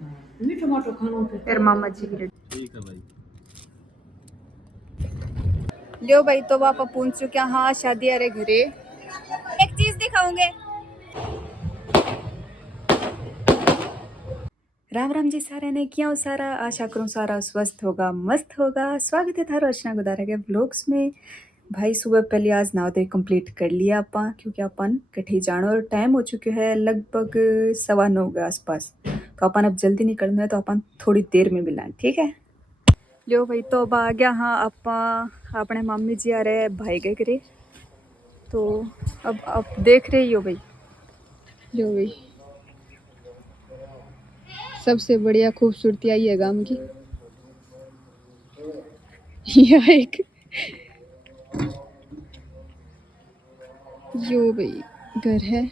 Tomato खाना फिर मामा जी की ठीक है भाई। लियो भाई तो वापस पहुंच चुके हैं। हाँ शादी अरे घरे एक चीज दिखाऊंगे। राम राम जी सारे ने किया सारा आशा करूं सारा स्वस्थ होगा मस्त होगा। स्वागत है थारो अर्चना गुदारा के व्लॉग्स में। भाई सुबह पहले आज नाव दे कंप्लीट कर लिया आपा क्योंकि अपन कठी जानो और टाइम हो चुके है लगभग 9:15 के आसपास। तो अपन अब जल्दी निकलना है तो अपन थोड़ी देर में मिला ठीक है। लियो भाई तो अब आ गया। हाँ आपा अपने मम्मी जी आ रहे भाई के करे तो अब आप देख रहे हो भाई। लियो भाई सबसे बढ़िया खूबसूरती आई है गांव की। यह एक यो भाई घर है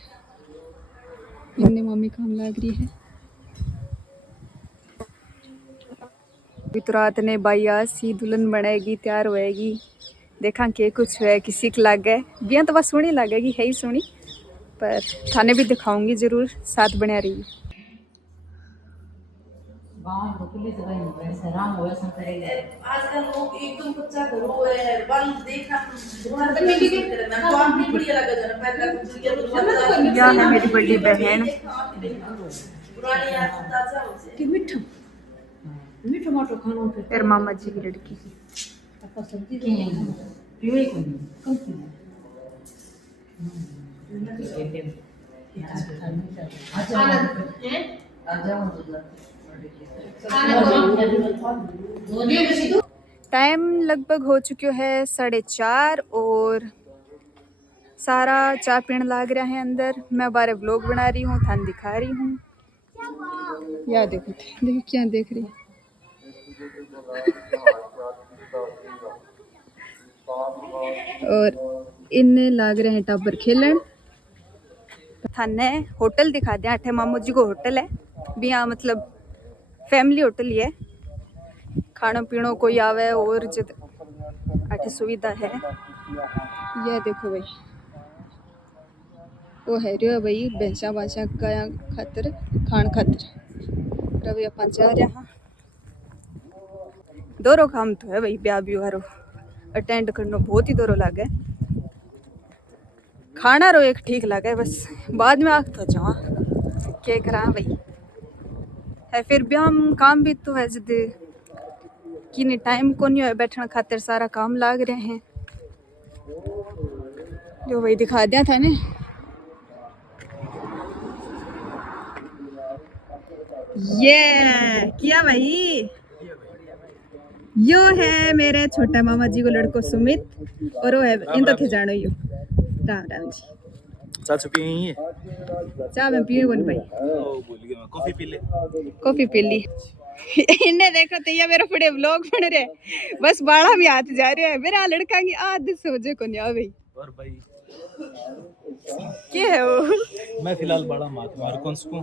इनने मम्मी काम लाग रही है। तो रात ने भाई आज सी दुल्हन बनेगी तैयार होएगी। देखा के कुछ है किसी को लाग गए बिया तो बस सोहनी लगेगी है ही सोहनी पर थाने भी दिखाऊंगी जरूर साथ बना रही। आजकल लोग एकदम कच्चा घर हुए हैं बल देखा यह है मेरी बड़ी बहन टमाटो खाना फिर मामा जी की लड़की टाइम लगभग हो चुके है 4:30 और सारा चाय पीने लाग रहा है अंदर। मैं बारे व्लॉग बना रही हूँ थान दिखा रही हूँ। या देखो देखो क्या देख रही और इनने लाग रहे हैं टाबर खेलन। थाने होटल दिखा दिया अठे मामू जी को होटल है बिया मतलब फैमिली होटल ही है। खाना पीनो कोई आवे और जब अठे सुविधा है। यह देखो भाई वो है रो भाई भैंसा बांसा गाया खातर खान खातर रवि अपन जा रहा दोरो काम तो है भाई ब्याह ब्यूहारो अटेंड करना बहुत ही दोरो लागे। खाना रो एक ठीक लगे बस बाद में आग तो जावा क्या करा भाई है फिर ब्याह काम भी तो है जद कि नहीं टाइम को नहीं हो बैठने खातिर सारा काम लाग रहे हैं। जो भाई दिखा दिया था ने ये किया भाई। यो है मेरे छोटा मामा जी को लड़को सुमित और वो है इन तो थे जानो यो राम राम जी। चाय चुकी है चाय मैं पिए कौन भाई भूल गया मैं कॉफी पी ली। इन्हें देखो तो ये मेरे बड़े व्लॉग बन रहे बस बाड़ा भी हाथ जा रहे हैं मेरा लड़का की आदत सोचे को नहीं आ भाई। और भाई क्या है वो मैं फिलहाल बड़ा मार कौन सको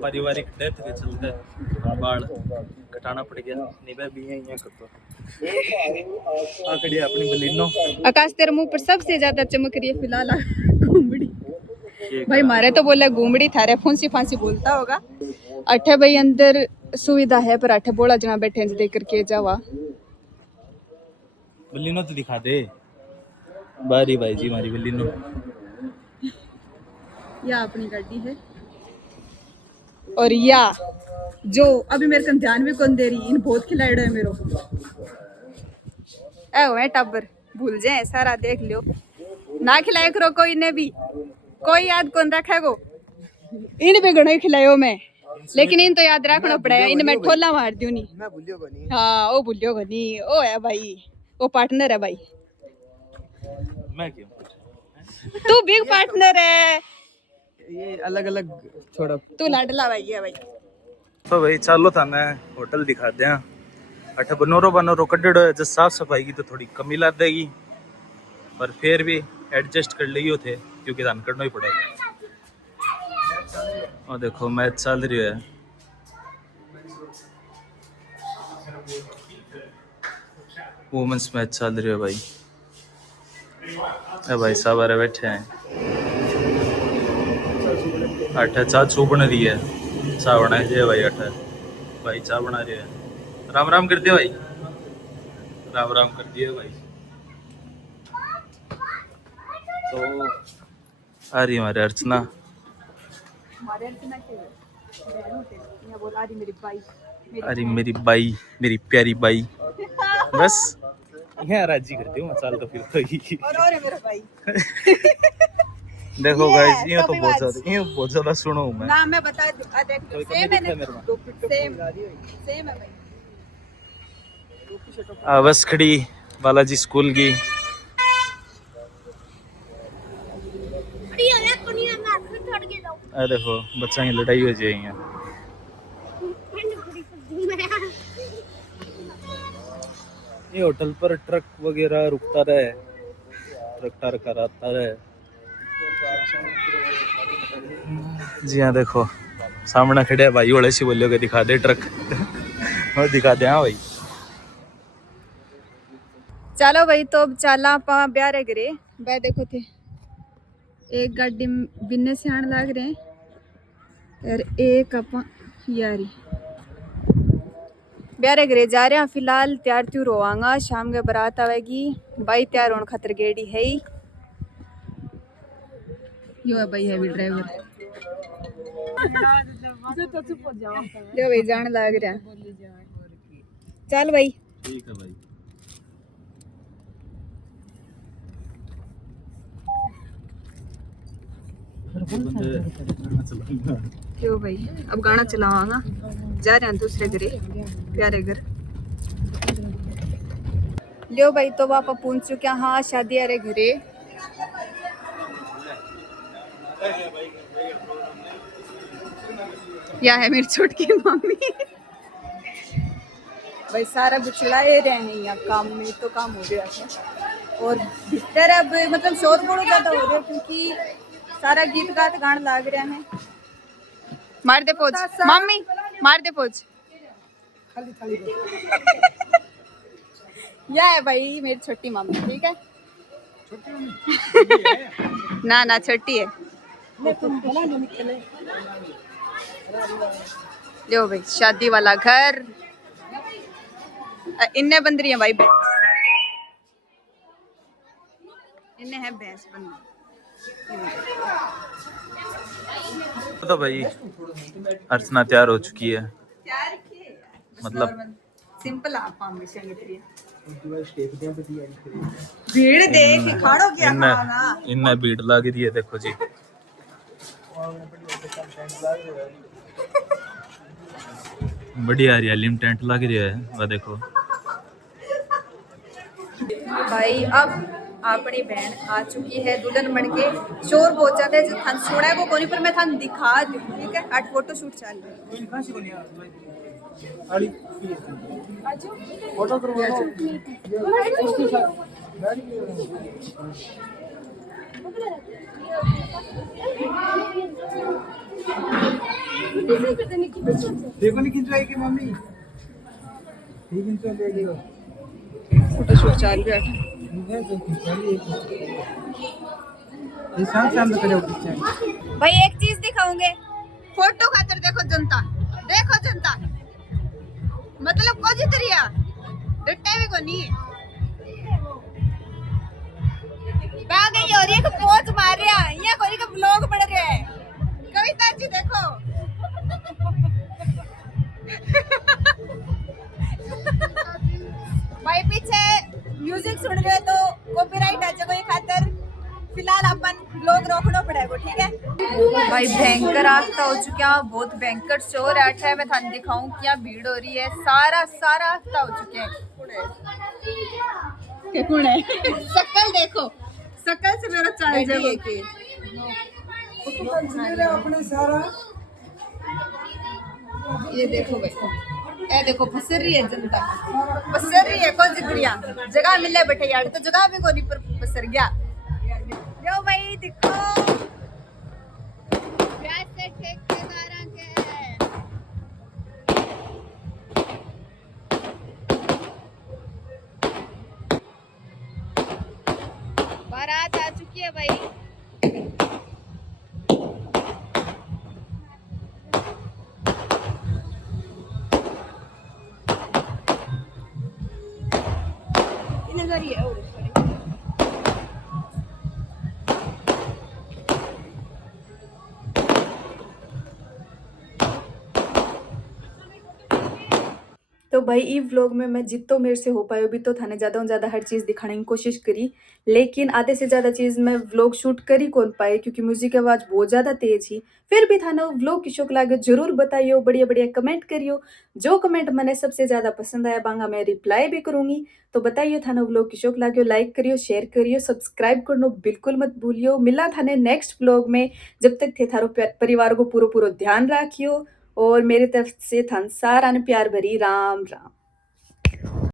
पारिवारिक डेथ के चलते बाल कटाना पड़ गया निभा भी है यहाँ करतो आकड़ी अपनी बलिनो आकाश तेरे मुंह पर सबसे ज्यादा चमक रही है फिलहाल घूमड़ी भाई मारे तो बोला घूमड़ी थारे फुंसी फांसी बोलता होगा। अठे भाई अंदर सुविधा है पर अठे बोला जना बैठे देख करके जावा बलिनो तो दिखा दे बारी भाई जी हमारी बलिनो या अपनी गाड़ी है और या जो अभी मेरे को ध्यान भी कौन दे रही इन बहुत खिलाड़ो है मेरो है टब्बर भूल जाए सारा देख लियो ना खिलाए करो कोई ने भी कोई याद कौन रखेगो इन भी घणो खिलायो मैं लेकिन इन तो याद रखना पड़ेगा इन मैं ठोला मार दूं नहीं मैं भूलियो को नहीं। हाँ वो भूलियो को नहीं ओ है भाई वो पार्टनर है भाई मैं क्यों तू बिग पार्टनर है ये अलग अलग थोड़ा तू लाडला भाई है भाई। तो भाई चलो था मैं होटल दिखा दिया अठ बनोरो कड्डो है जब साफ सफाई की तो थोड़ी कमी ला देगी पर फिर भी एडजस्ट कर लियो थे क्योंकि धान करना ही पड़ेगा। और देखो मैच चल रही है वुमेन्स मैच चल रही है भाई। भाई साहब अरे बैठे हैं अठ चाह चू बन रही है चाह बनाए जे भाई अठ भाई चाय बना रहे हैं। राम राम कर दिया भाई। राम राम कर दिया भाई। तो आ रही हमारे अर्चना। हमारे अर्चना के बहन होते हैं, यहाँ बोल आ रही मेरी बाई, अरे मेरी बाई, मेरी प्यारी बाई। बस यहाँ राजी करती हूँ मसाल तो फिर तो ही। और है मेरा भाई। देखो ये गाइस है, ये तो तोपेबाज। बहुत ज्यादा सुनो हूँ मैं। ना मैं बता दूं, देख कोई सेम कमी है दिखता है ना, मेरे में। सेम है भाई। बस खड़ी बालाजी स्कूल की। अरे देखो बच्चा की लड़ाई हो जाएगी। ये होटल पर ट्रक वगैरह रुकता रहे, ट्रक टार कराता रहे। जी हाँ देखो सामने खड़े है भाई, ओले सी बोलियो के दिखा दे ट्रक। और दिखा दे। हाँ भाई चलो भाई, तो अब चला पा ब्यारे गिरे बे देखो थे एक गाड़ी बिन्ने से आने लग रहे हैं और एक अपा यारी ब्यारे गिरे जा रहे हैं। फिलहाल तैयार त्यूर होवांगा, शाम के बारात आवेगी। भाई तैयार होने खातर गेड़ी है ही यो है भाई, हैवी ड्राइवर। जो भाई जाने लग रहा है। चल भाई ठीक है भाई। क्यों भाई, अब गाना चलावांगा। जा रहे हैं दूसरे घरे, प्यारे घर। लियो भाई, तो वापस पहुंच चुके हैं। हाँ शादी आ रहे घरे। या है मेरी छोटकी मम्मी। भाई सारा बिछड़ाए रहे हैं यहाँ काम में, तो काम हो गया है। और भीतर अब मतलब शोर बड़ो ज्यादा हो रहा है क्योंकि सारा गीत गात गान लाग रहा है। मार दे पोच मम्मी, मार दे पोच। यह है भाई मेरी छोटी मम्मी, ठीक है। ना ना छोटी है। लो भाई शादी वाला घर। इन्ने बंद रही है भाई, इन्ने है भैंस बंद। तो भाई अर्चना तैयार हो चुकी है। मतलब सिंपल आप हमेशा भीड़ देख खाड़ो क्या खाना। इन्ने भीड़ लग रही है देखो जी। बढ़िया हरियाली में टेंट लग रही है वह देखो। भाई अब अपनी बहन आ चुकी है दुल्हन बन के। शोर बहुत ज्यादा है, जो थान सुना है वो कोनी पर मैं थान दिखा दूं, ठीक है। आज फोटो शूट चल रहा देखो नहीं खिंचवाई की मम्मी, ठीक खिंचवा देगी वो। फोटो शूट चल रहा है। ये शाम करे वो खिंचवाई। भाई एक चीज दिखाऊंगे, फोटो खातिर देखो जनता, देखो जनता मतलब को जितरिया डट्टे भी को नहीं बाग गई और एक पोज मार रहा है, ये कोई का ब्लॉग बन रहा है। कविता जी देखो। भाई पीछे म्यूजिक सुन रहे हो तो कॉपीराइट आ जाएगा, ये खातिर फिलहाल अपन ब्लॉग रोकना पड़ेगा, ठीक है। भाई भयंकर आस्था हो चुका, बहुत भयंकर शोर है। मैं थाने दिखाऊं क्या भीड़ हो रही है। सारा आस्था हो चुके हैं। कौन है? शकल देखो, शकल से मेरा चाल जाए अपने सारा ये देखो भाई, ये देखो फसर रही है जनता, फसर रही है। कौन सी दुनिया जगह मिले बैठे यार, तो जगह भी कोनी पर फसर गया। यो भाई देखो ठेकेदार के बारात आ चुकी है भाई। तो भाई ई व्लॉग में मैं जितो मेरे से हो पायो भी तो थाने ज़्यादा से ज़्यादा हर चीज़ दिखाने की कोशिश करी, लेकिन आधे से ज़्यादा चीज़ मैं व्लॉग शूट कर ही कौन पाई क्योंकि म्यूजिक की आवाज़ बहुत ज़्यादा तेज ही। फिर भी थाने वो व्लॉग किशोक लागे जरूर बताइयो, बढ़िया बढ़िया कमेंट करियो। जो कमेंट मैंने सबसे ज़्यादा पसंद आया बांगा मैं रिप्लाई भी करूंगी। तो बताइयो थाने व्लॉग किशोक लागो, लाइक करियो, शेयर करियो, सब्सक्राइब करना बिल्कुल मत भूलियो। मिला थाने नेक्स्ट व्लॉग में, जब तक थे थारो परिवार को पूरो पूरो ध्यान राखियो और मेरी तरफ से थान सारा ने प्यार भरी राम राम।